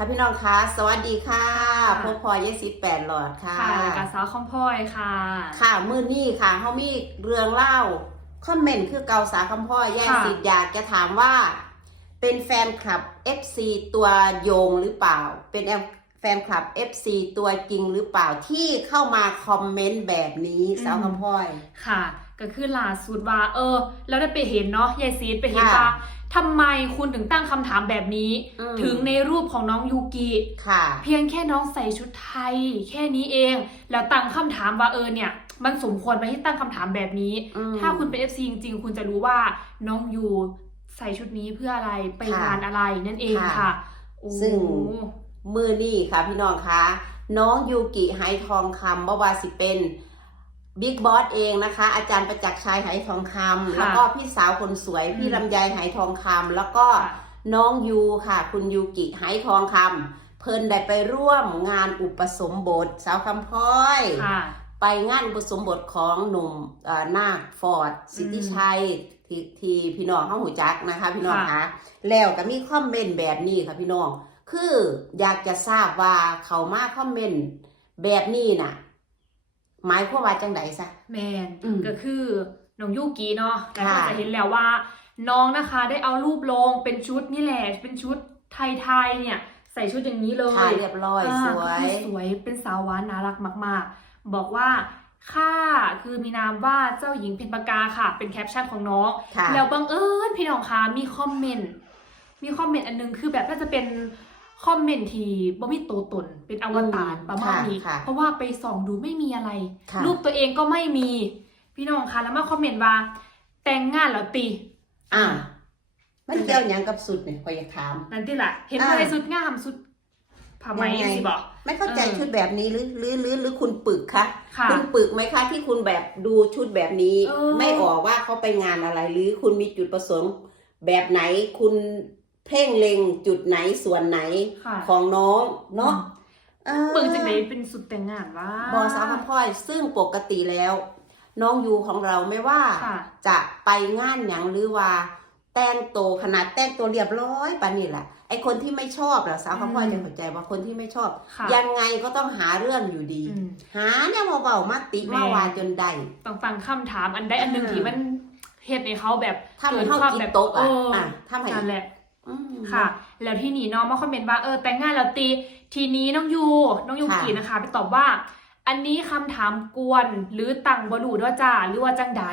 ค่ะพี่น้องคะสวัสดีค่ะค่ะพบพอยายสิบแปดหลอดค่ะค่ะรายการสาวคอมพอยค่ะ ค่ะมือนี้ค่ะเขามีเรื่องเล่าคอมเมนต์คือเกาสาคำพ่อยายค่ะสิทธิ์อยากจะถามว่า เป็นแฟนคลับ FC ตัวโยงหรือเปล่า เป็นแฟนคลับ FC ตัวจริงหรือเปล่าที่เข้ามาคอมเมนต์แบบนี้สาวคำพ่อย ค่ะ ก็คือล่าสุดว่า เออ แล้วได้ไปเห็นเนาะยายซีดไปเห็นค่ะว่า ทำไมคุณถึงตั้งคำถามแบบนี้ อืม ถึงในรูปของน้องยูกิ ค่ะ เพียงแค่น้องใส่ชุดไทย แค่นี้เอง แล้วตั้งคำถามว่าเออเนี่ย มันสมควรไหมที่ตั้งคำถามแบบนี้ อืม ถ้าคุณเป็น FC จริงๆ คุณจะรู้ว่าน้องยูใส่ชุดนี้เพื่ออะไรไปค่ะงานอะไรนั่นเองค่ะค่ะโอ้ซึ่ง มือนี่ค่ะพี่น้องคะน้องยูกิไหทองคำบ่ว่าสิเป็น บิ๊กบอสเองนะคะ อาจารย์ประจักษ์ชัยไหทองคำแล้วก็พี่สาวคนสวยพี่ลำไยไหทองคำแล้วก็ค่ะน้องยูค่ะ คุณยูกิไหทองคำเพิ่นได้ไปร่วมงานอุปสมบท สาวคำพ้อยค่ะไปงานอุปสมบทของหนุ่มเอ่อนาคฟอร์ดสิทธิชัยที่ที่พี่น้องเขาหูจักนะคะ พี่น้องค่ะคะแล้วก็มีคอมเมนต์แบบนี้ค่ะพี่น้อง คืออยากจะทราบว่าเขามาคอมเมนต์แบบนี้น่ะ หมายความว่าจังไดซะ แมนอืมก็คือน้องยูกิเนาะแล้วค่ะก็จะเห็นแล้วว่า น้องนะคะได้เอารูปลงเป็นชุดนี่แหละ เป็นชุดไทยๆเนี่ย ใส่ชุดอย่างนี้เลยถ่ายเรียบร้อยอ่าสวยก็คือสวยเป็นสาวหวานน่ารักมาก ๆ บอกว่าข้าคือมีนามว่าเจ้าหญิงเพญปากาค่ะ เป็นแคปชั่นของน้อง ค่ะ แล้วบังเอิญพี่น้องคะมีคอมเมนต์มีคอมเมนต์อันนึงคือแบบน่าจะเป็น คอมเมนต์ที่บ่มีตัวตน เป็นอวตารอืมประมาณนี้ ค่ะค่ะเพราะว่าไปส่องดูไม่มีอะไร ค่ะ รูปตัวเองก็ไม่มี พี่น้องคะแล้วมาคอมเมนต์ว่า แต่งงานแล้วตี อ่า มันเกี่ยวหยังกับสุดเนี่ยคอยอยากถาม นั่นที่ละเห็นอ่าอะไรสุดงามสุดผ้าไหมยังไง สิบอก ไม่เข้าใจเออ ชุดแบบนี้หรือหรือหรือหรือคุณปึกคะค่ะ คุณปึกไหมคะที่คุณแบบดูชุดแบบนี้ เออ ไม่ออกว่าเขาไปงานอะไร หรือคุณมีจุดประสงค์แบบไหนคุณ เพ่งเล็งจุดไหนส่วนไหนค่ะของน้องเนาะเออปึกจังไหนเป็นสุดแต่งงานวะบอสาวคำพ่อยซึ่งปกติแล้ว น้องยูของเราไม่ว่า ค่ะ จะไปงานหยังหรือว่า แต่งตัวขนาดแต่งตัวเรียบร้อยปานนี่แหละไอคนที่ไม่ชอบล่ะสาวคำพ่อยอืม จะเข้าใจว่าคนที่ไม่ชอบ ค่ะยังไงก็ต้องหาเรื่องอยู่ดี อืม หาเนี่ยมาเบามาติแม่ มาวาจนได้ ต้องฟังคำถามอันใดอันหนึ่งเออที่มันเหตุในเขาแบบทำให้กิดเขาความกินแบบโต๊ะเออะออะทำให้นั่นแหละอืม ค่ะ แล้วที่นี่น้องมาคอมเมนต์ว่าเออแต่งงานแล้วตี ทีนี้น้องยูน้องยูค่ะกีนะคะ ไปตอบว่า อันนี้คำถามกวนหรือตังบรูด้วยจ้าหรือว่าจังได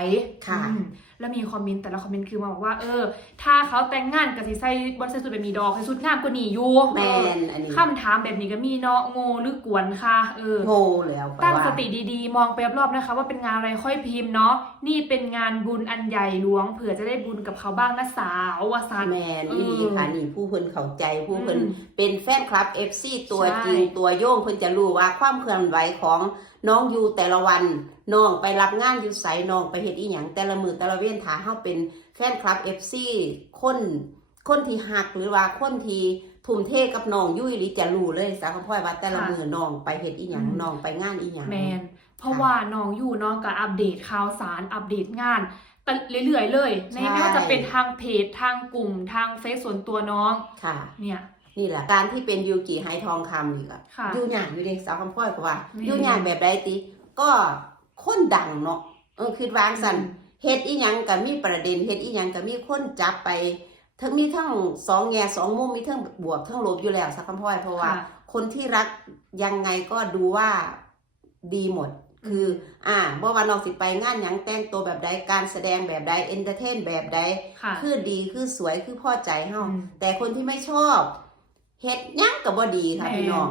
ค่ะอืม แล้วมีคอมเมนต์แต่ละคอมเมนต์คือมาบอกว่าเออ ถ้าเขาแต่งงานกับสิใส่บนใส่สุดแบบมีดอกใส่สุดงามกว่านี้อยู่แมเออนอันนี้คำถามแบบนี้ก็มีเนาะโง่หรือกวนค่ะเออโง่แล้วก็ตั้งว่าสติดีๆ มองไปรอบๆนะคะ ว่าเป็นงานอะไรค่อยพิมพ์เนาะนี่เป็นงานบุญอันใหญ่หลวงเผื่อจะได้บุญกับเขาบ้างนะสาววาซานแมนเอออีหลีค่ะนี่ผู้เพิ่นเข้าใจผู้เพิ่นอืมเป็นแฟนคลับ FC ตัวใช่จริงตัวโยงเพิ่นจะรู้ว่าความเคลื่อนไหวของน้องยูแต่ละวันน้องไปรับงานอยู่ไสน้องไปเฮ็ดอีหยังแต่ละมือแต่ละเว้นถ้าเฮาเป็นแฟนคลับ FC คนคนที่ฮักหรือว่าคนที่ทุ่มเทกับน้องยูอีหลีจะรู้เลยสาวคำพ่อยว่าแต่ละมือน้องไปเฮ็ดอีหยังน้องไปงานอีหยัง แมนเพราะว่าน้องอยู่เน้องก็อัปเดตข่าวสารอัปเดตงานแต่เรื่อยๆเลย ในใช่ ไม่ว่าจะเป็นทางเพจทางกลุ่มทางเฟซส่วนตัวน้อง ค่ะ เนี่ย นี่แหละการที่เป็นยูกิไฮทองคำนี่ก็ค่ะยูหยางอยู่เด็กสาวคำพ่อยก็ว่านี่ยูหยางแบบใดติ ก็คนดังเนาะเออคือวางสันเฮ็ดอีหยังก็มีประเด็นเฮ็ดอีหยังก็มีคนจับไปทั้งมีทั้งสองแง่สองมุมมีทั้งบวกทั้งลบอยู่แล้วสาวคำพ่อยเพราะว่าค่ะคนที่รักยังไงก็ดูว่าดีหมด คือ อ่าบ่ว่าน้องสิไปงานหยังแต่งตัวแบบใดการแสดงแบบใดเอนเตอร์เทนแบบใดค่ะคือดีคือสวยคือพอใจเฮาอืมแต่คนที่ไม่ชอบ เฮ็ดหยังก็บ่ดีค่ะแม่พี่น้อง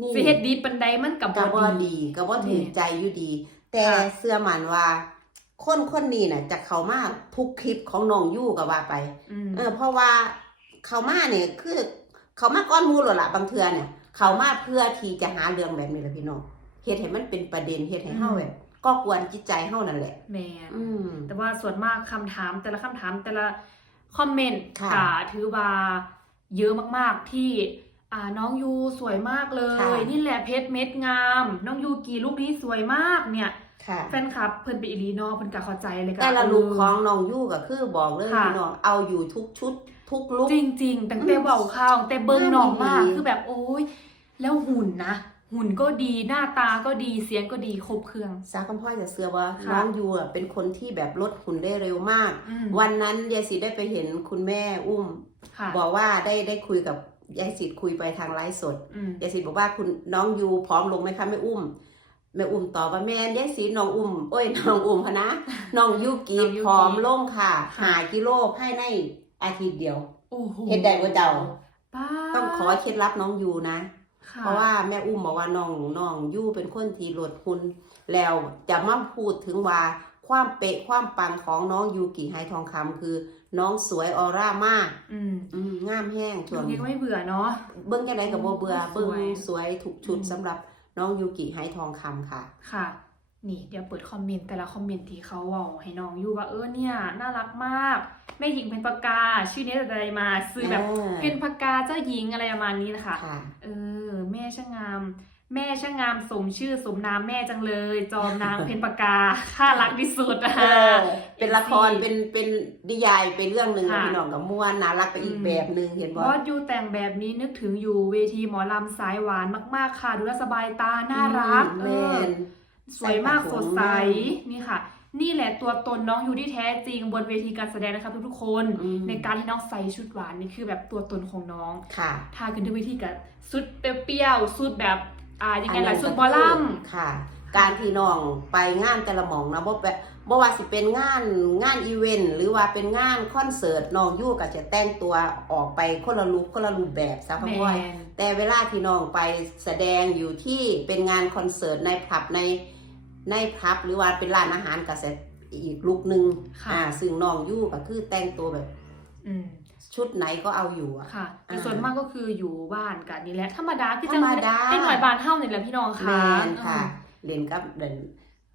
นี่สิเฮ็ดดีปันใดมันกับก็บ่บ่ดี ดีก็บ่ถือใจอยู่ดี แต่ค่ะ เสื้อมันว่า คนคนนี้น่ะจะเข้ามาทุกคลิปของน้องยู่ก็ว่าไป อืม เออเพราะว่าเขามาเนี่ยคือเขามาก้อนหมูหรอล่ะบางเทื่อเนี่ย เขามาเพื่อที่จะหาเรื่องแบบนี้แหละพี่น้องเฮ็ดให้มันเป็นประเด็นเฮ็ดให้เฮาแบบก็กวนจิตใจเฮานั่นแหละ แมนอืม แต่ว่าส่วนมากคำถามแต่ละคำถามแต่ละคอมเมนต์ค่ะ ก็ถือว่า เยอะมากๆที่อ่าน้องยูสวยมากเลยค่ะนี่แหละเพชรเม็ดงาม น้องยูกี่ลูกนี้สวยมากเนี่ยค่ะแฟนคลับเพิ่นไปอีหลีเนาะเพิ่นก็เข้าใจเลยก็แต่ละลุคของน้องยู่ก็คือบอกเลยค่ะพี่น้องเอาอยู่ทุกชุด ทุกลุคจริงๆตั้งแต่เบาข้าวแต่เบิ้งน้องมากดีคือแบบโอ้ยแล้วหุ่นนะ หุ่นก็ดีหน้าตาก็ดีเสียงก็ดีครบเครื่องสาวคำพ่อยจะเสือว่าค่ะน้องยูอะเป็นคนที่แบบลดหุ่นได้เร็วมาก อืม วันนั้นยายสิได้ไปเห็นคุณแม่อุ้ม ค่ะบอกว่าได้ได้คุยกับยายสิทธิ์คุยไปทางไลฟ์สดอืมยายสิทธิ์บอกว่าคุณน้องยูพร้อมลงไหมคะแม่อุ้มแม่อุ้มตอบว่าแม่ยายสิทธิ์น้องอุ้มโอ้ยน้องอุ้มพะนะน้องยูกีน้องยูกิพร้อมลงค่ะค่ะ หากิโลภายในอาทิตย์เดียว โอ้โหเฮ็ดได้บ่เจ้า ป้าต้องขอเคล็ดลับน้องยูนะค่ เพราะว่าแม่อุ้มบอกว่าน้องน้องยู่เป็นคนที่ลดหุ่นแล้วจะมาพูดถึงว่าความเป๊ะความปังของน้องยูกิไฮทองคำคือน้องสวยออร่ามาก อืมอืมงามแห้งช่ช่ววงงนี้ก็ไม่เบื่อเนาะเบิ้งจังไดกับบ่เบื่อสวยเบิ้งสวยถูกชุดอืมสำหรับน้องยูกิไฮทองคำค่ะ ค่ะ นี่เดี๋ยวเปิดคอมเมนต์แต่ละคอมเมนต์ที่เขาเว่าให้น้องอยู่ว่าเออเนี่ยน่ารักมากแม่หญิงเป็นปากกา ชื่อนี้อะไรมาซื้อแบบอ่าเป็นปากกาเจ้าหญิงอะไรประมาณนี้นะคะค่ะเออ แม่ช่างงาม แม่ช่างงามสมชื่อสมนามแม่จังเลย จอมนางเพนปากกาค่ารักที่สุดอะเออเป็นละครเป็นเป็นนิยายเป็นเรื่องหนึ่งนะค่ะพี่น้องกับม่วนน่ารักไปอีกอืมแบบหนึ่งเห็นบบ่ อสยูแต่งแบบนี้นึกถึงอยู่เวทีหมอลำสายหวานมาก ๆ ค่ะ ดูแลวสบายตาน่ารักแมเออน สวยมากใส่สผ้าถุงดใสมากนี่ค่ะ นี่แหละตัวตนน้องอยู่ที่แท้จริงบนเวทีการแสดงนะคะทุกๆคนอืมในการที่น้องใส่ชุดหวานนี่คือแบบตัวตนของน้องค่ะทากันด้วยวิธีกับสุดเปรี้ยวๆสุดแบบอ่ายังไงอันนั้ล่ะนสุดก็บอลลัมคือค่ะ การที่น้องไปงานแต่ละหมองนะบ่แบบบ่ว่าสิเป็นงานงานอีเวนต์หรือว่าเป็นงานคอนเสิร์ตน้องยู่ก็จะแต่งตัวออกไปคนละลุคคนละรูปแบบซะแมพ่อพ่อยนแต่เวลาที่น้องไปแสดงอยู่ที่เป็นงานคอนเสิร์ตในผับใน ในผับหรือว่าเป็นร้านอาหารก็จะอีกลุคหนึ่งค่ะอ่าซึ่งน้องยู่ก็คือแต่งตัวแบบอืมชุดไหนก็เอาอยู่อะค่ะแต่อ่าส่วนมากก็คืออยู่บ้านกันนี่แหละธรรมดาคือธรรมดาเป็นหน่อยบ้านเฮ้านี่แหละพี่น้องแมค่ะนค่ะเรียนกับเดิน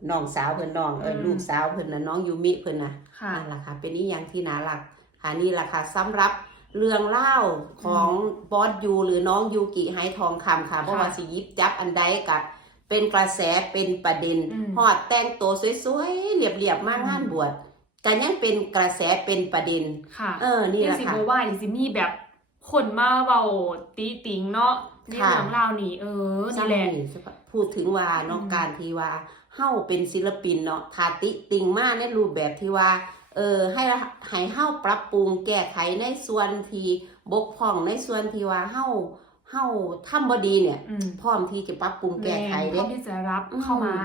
น้องสาวเพิ่นน้องเอออืมลูกสาวเพิ่นนะน้องยูมิเพิ่นนะค่ะนั่นแหละค่ะ เป็นอีหยังที่น่ารักค่ะนี่แหละค่ะสำหรับเรื่องเล่าของบอสยูหรือน้องยูกิไฮทองคำค่ะเพราะว่าสิหยิบจับอันใดกับ เป็นกระแสเป็นประเด็นอืมฮอดแต่งตัวสวยๆเรียบๆมากงานบวชกันยังเป็นกระแสเป็นประเด็นค่ะ เออนี่แหละสิค่ะโมว่าสิมีแบบคนมาเบาตีติงเนาะในค่ะเรื่องราวนี่เออนี่แหละซ้ำนี่พูดถึงว่าเนาะอืมการที่ว่าเฮาเป็นศิลปินเนาะทาติติงมาในรูปแบบที่ว่าเออให้ให้เฮาปรับปรุงแก้ไขในส่วนที่บกพร่องในส่วนที่ว่าเฮา เฮาทำบ่ดีเนี่ย อืมพร้อมที่จะปรับปรุงแก้ไขพร้เด้อมที่จะรับเข้ามา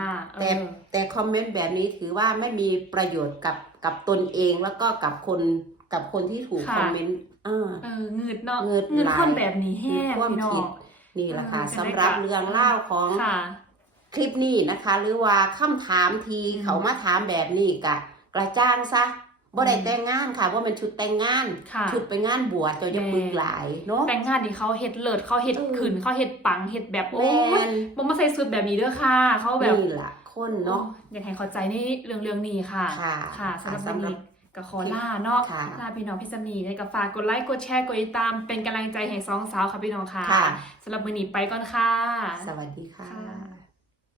แต่เออ แต่คอมเมนต์แบบนี้ถือว่าไม่มีประโยชน์กับกับตนเองแล้วก็กับคนกับคนที่ถูกค่ะ คอมเมนต์เออเออเงืดเนาะเงือดเงืดหลายคนแบบนี้แห้งความพี่น้อคิดงนี่แหละค่ะเออสำหรับเป็นไงคะเรื่องเล่าวของค่ะ คลิปนี้นะคะ หรือว่าคำถามทีอืม เขามาถามแบบนี้กะ กระจ้างซะ บ่ได้อืมแต่งงานค่ะว่าเป็นชุดแต่งงาน ค่ะชุดไปงานบวชเจ้าจะแม่ปึกหลายเนาะแต่งงานนี่เขาเฮ็ดเลิศเขาเฮ็ดเออขืนเขาเฮ็ดปังเฮ็ดแบบโอ้แม่ยนบ่มาใส่สุดแบบนี้เด้อค่ะ เขาแบบนี่ล่ะคนเนาะอยากให้เข้าใจในเรื่องเรื่องนี้ค่ะ ค่ะค่ะสำหรับสำวันหรับนี้ก็ขอลาเนาะค่ะลาพี่น้องพี่สนีในกับฝากกดไลค์กดแชร์กดติดตามเป็นกำลังใจให้สองสาวค่ะพี่น้องค่ะค่ะสำหรับวันนี้ไปก่อนค่ะ สวัสดีค่ะค่ะ